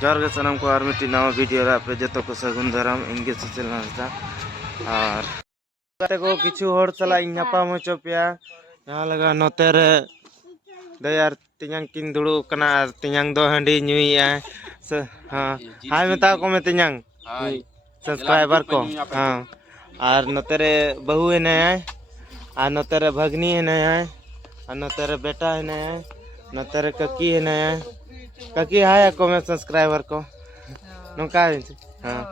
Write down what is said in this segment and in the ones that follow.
जोर के सनम को और मिट्टी नवा वीडियो रे पे जतो को सगुन दाराम इनके सोशल नास्ता और कते को किछु होड़ सला इनापाम होचो पिया यहाँ लगा नोते रे दयार तियांग किन दुड़ु कना तियांग दो हंडी न्यूई है हां हाय मेता को में तियांग हाय सब्सक्राइबर को हां और नोते रे बहू है ने और नोते रे भगनी है ने और नोते रे बेटा है ने नोते रे ककी है ने ककी हाय को में सब्सक्राइबर को नोका हां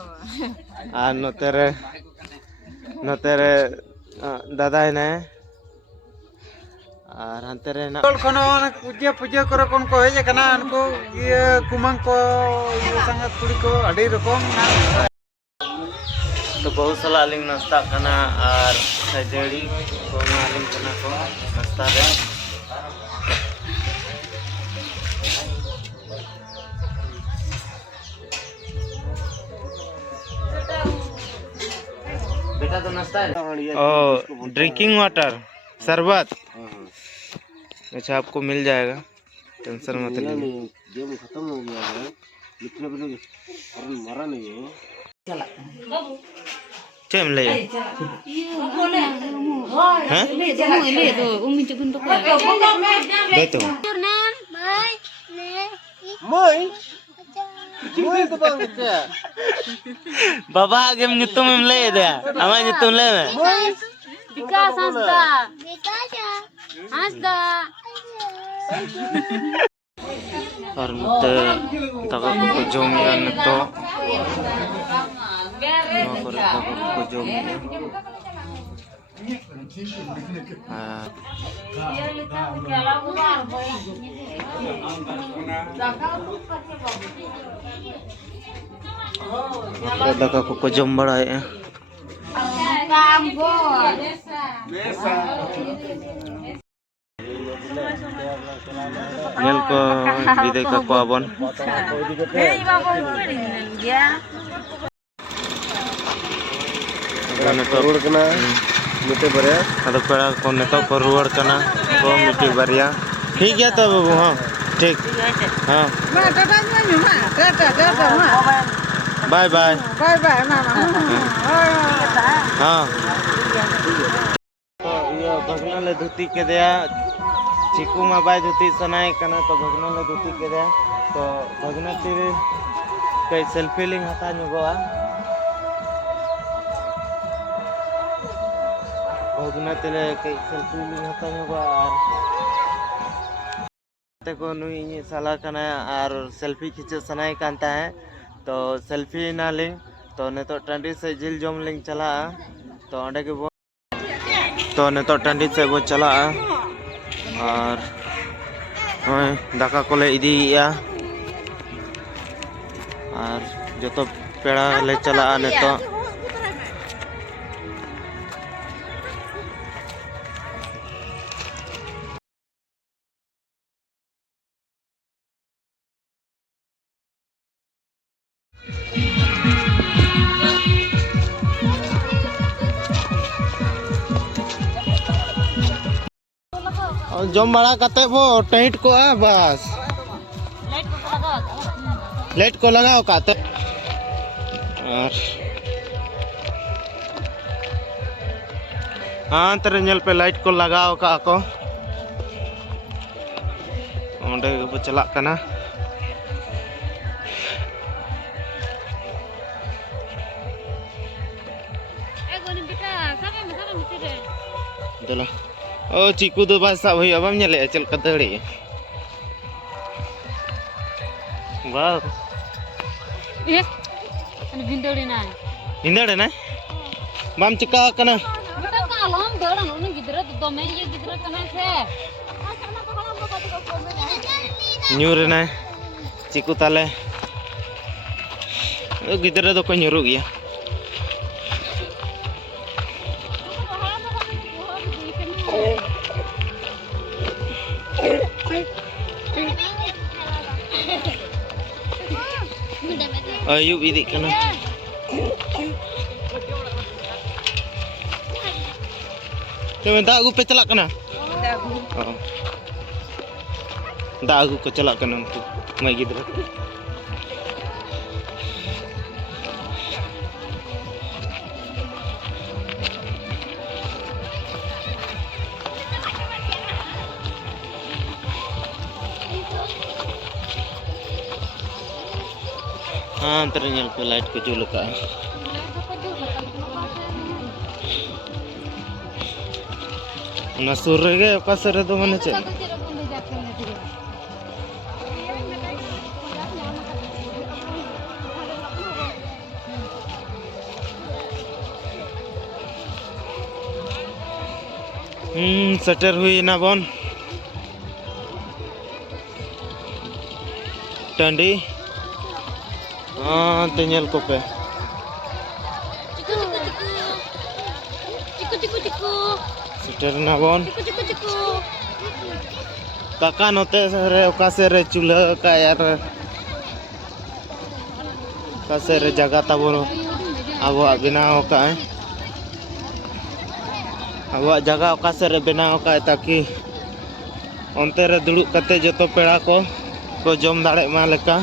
और नोते रे दादा है ने और हंते रे ना कोन पूजा पूजा करे कोन को हेज कना उनको ये कुमंग को ये संगत कुड़ी को अड़ी रकम तो बहुत सारा लिंग नाश्ता करना और खजड़ी को मालूम करना को नाश्ता रे बेटा तो नाश्ता है ओ ड्रिंकिंग वाटर शरबत अच्छा आपको मिल जाएगा टेंशन मत लीजिए गेम खत्म हो गया है लिखने पे मरा नहीं है चला टाइम ले हैं ले तो उम्मी चुन तो दे तो मैं तो बांग के बाबा आगे nyutum ले दे ama nyutum ले में विकास हंसदा हंसदा और नते दाका को जम या नतो दाका को जम दाका को जम बड़ाए Nyel ko biday ka ko abon. रुड़ कना मिटे बरे अद पेड़ा को नेतो को रुड़ कना को मिट्टी बरिया ठीक है तो बाबू हां ठीक हां बाय बाय बाय बाय मामा हां तो ये भगना ले धुती के दिया चिकू में बाय धुती सनाई कना तो भगना ले धुती के दिया तो भगना तेरे कई सेल्फी लिंग हता नुगवा भगना तेरे कई सेल्फी लिंग हता नुगवा और ते को नुई साला कना और सेल्फी खींचे सनाई कांता है तो सेल्फी ना लिंग तो ने तो टंडी से जिल जोम लिंग चला तो अंडे के वो तो ने तो टंडी से वो चला और दाका को ले इदिया और जो तो पेड़ा ले चला ने तो जम बड़ा कते वो टेंट को है बस लाइट को लगाओ काते और हाँ तेरे नेल पे लाइट को लगाओ का को ओंडे को चला कना चलो ओ चिकू तो बस सब हुई अब हम ले चल कतड़ी वाह ये भिंडोड़ी ना इंदड़े ना बाम चिका कना बेटा कालम दड़ा नु गिदरा तो मेरी ये गिदरा कना से न्यूर ना चिकू ताले गिदरा तो को न्यूरु गया Ayo idik kana Temen dak aku pecelak kana dak aku kecelak kana untuk mai gidra हाँ तेरे nyal पे लाइट को जुल का ना सुर रे ओका सर दो मने चे सेटर हुई ना बोन टंडी हाँ तेnyal को पे सेटर ना बोन काका नोते रे ओका से रे चूल्हा का यार ओका से रे जगह ताबो अब बनाव का है अब जगह ओका से रे बनाव का ताकि onte re duduk kate joto pera ko jom dare ma leka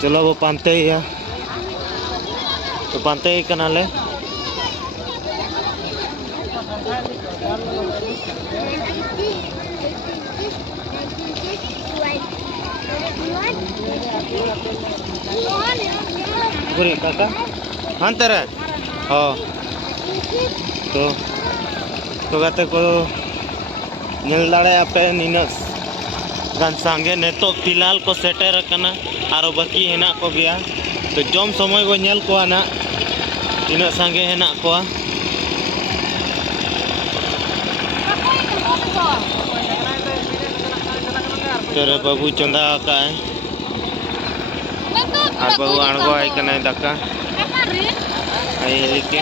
चलो वो पानते ही है तो पानते ही कनाले पूरी काका हाँ तेरे हाँ तो गाते को नेल दाड़े आपे निनस गान सांगे नेतो फिलहाल को सेटर रखना आरो बाकी हेना को गया तो जम समय बो नेल को ना इना सांगे हेना को तेरे बाबू चंदा का है और बाबू अणगो आई कना दका आई लेके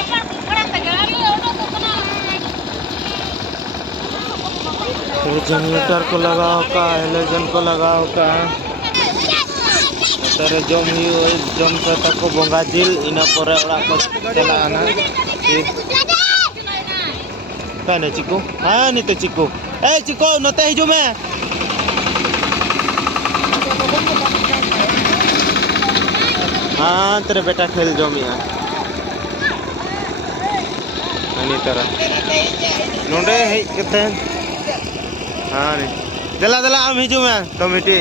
जनरेटर को लगाओ का हेलोजन को लगाओ का तेरे जम से तक को बोंगा जिल इना परे ओड़ा को चला ना काने चिकू हाँ नीते चिकू ए चिकू नते हिजू में हाँ तेरे बेटा खेल जमिया अनि तरह नोडे हे कते हाँ नहीं दला दला आम हिजू में कमिटी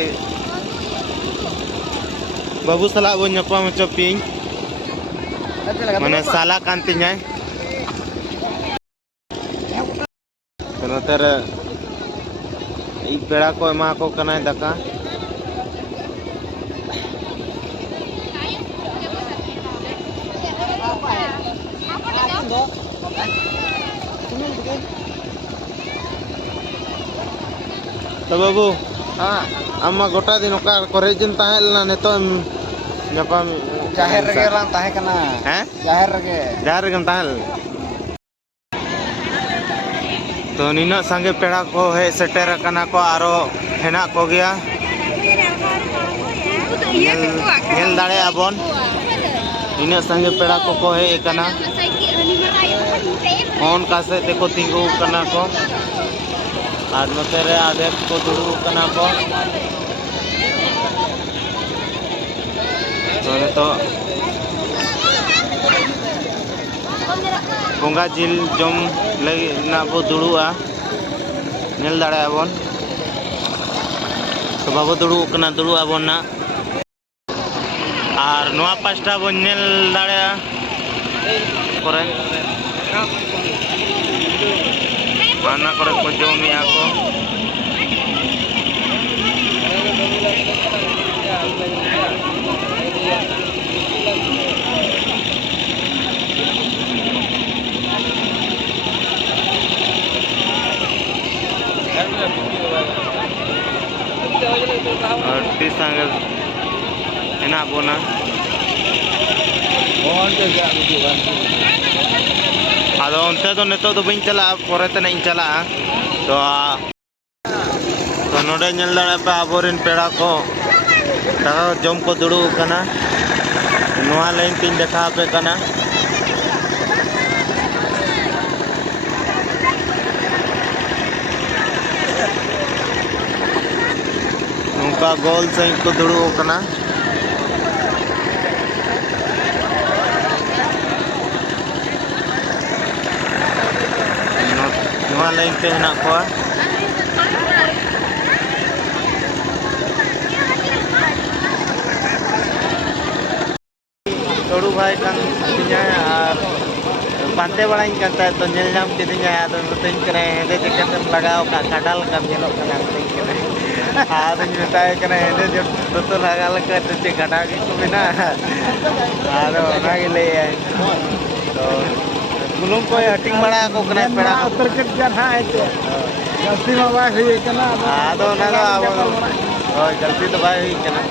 बाबू सला बो nyapa macho ping माने साला कांति न्याय तो तेरे ई पेड़ा को एमा को कनाय दका तो बाबू हाँ आमा गोटा दिन ओका कॉलेजन ताहेलना नेतो nyapa जाहिर रगे राम ताहे कना हैं जाहिर रगे गम ताहेल तो निना संगे पेड़ा को हे सेटर कना को आरो हेना को गया नेल दाड़े आबोन निना संगे पेड़ा को हे कना ऑन कासे देखो तिंगु कना को आज नोतेरे आधे को दुड़ू कना को तो बोंगा जिल जम लगी ना बो दुड़ुआ नेल दाड़े आबोन तो बाबो दुड़ू कना दुड़ू आबोन ना और नोआ पास्टा बो नेल दाड़े करे माना करे को जमिया को और ती संगे हेना बोना आदो onte do neto do bain chala pore te nain chala तो नोडे नेल दाड़े पे आबोरिन पेड़ा को दाका जम को दुड़ू कना नोआ लाइन तीन देखा पे कना उनका गोल से को दुड़ू कना नोआ लाइन पे हेना को छोड़ू भाई कान दिया और पांते बड़ा इन करता है तो नेल नाम के दिया तो बताइन करे हेदे जैकेट लगाओ का काडाल का मेलो कना बताइन करे आद इन बताए करे हेदे जो तो लगा लगा तो चे गड़ा के को बिना आरो ना के ले तो गुलुम को हटिंग बड़ा को कने पेड़ा उत्तर के जहां है गलती में बाय हुई कना आदो ना तो अब ओय गलती तो भाई हुई कना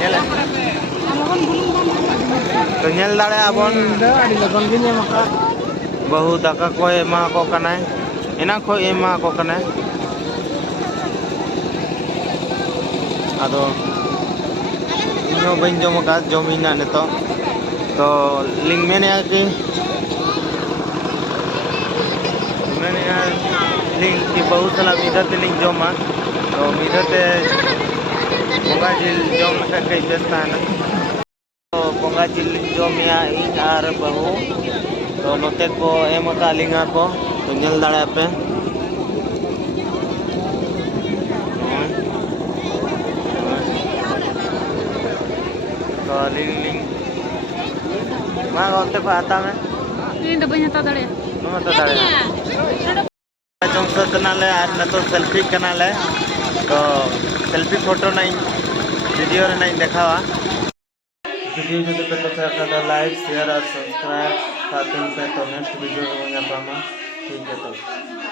येला तो नेल दाड़े आबन अड़ी लगन गिने मका बहु दाका को एमा को कना एना को एमा को कना आदो इनो बइन जम का जमीना ने तो लिंग मैंने कि लिंग की बहुत सारा मिधत लिंग जमा तो मिधत बोंगा जिल जम का कई बेस्ता है ना तो बोंगा जिल जम या इन आर बहु तो नोते को एमता लिंगा को तो नेल दाड़े पे तो लिंग मां होते को आता में इन तो बहता दड़े नो तो दाड़े जंसत नाले आर न तो सेल्फी कनाले तो सेल्फी फोटो नहीं वीडियो रे नहीं देखावा वीडियो जो पे तो लाइक शेयर और सब्सक्राइब साथ में तो नेक्स्ट वीडियो में ठीक है तो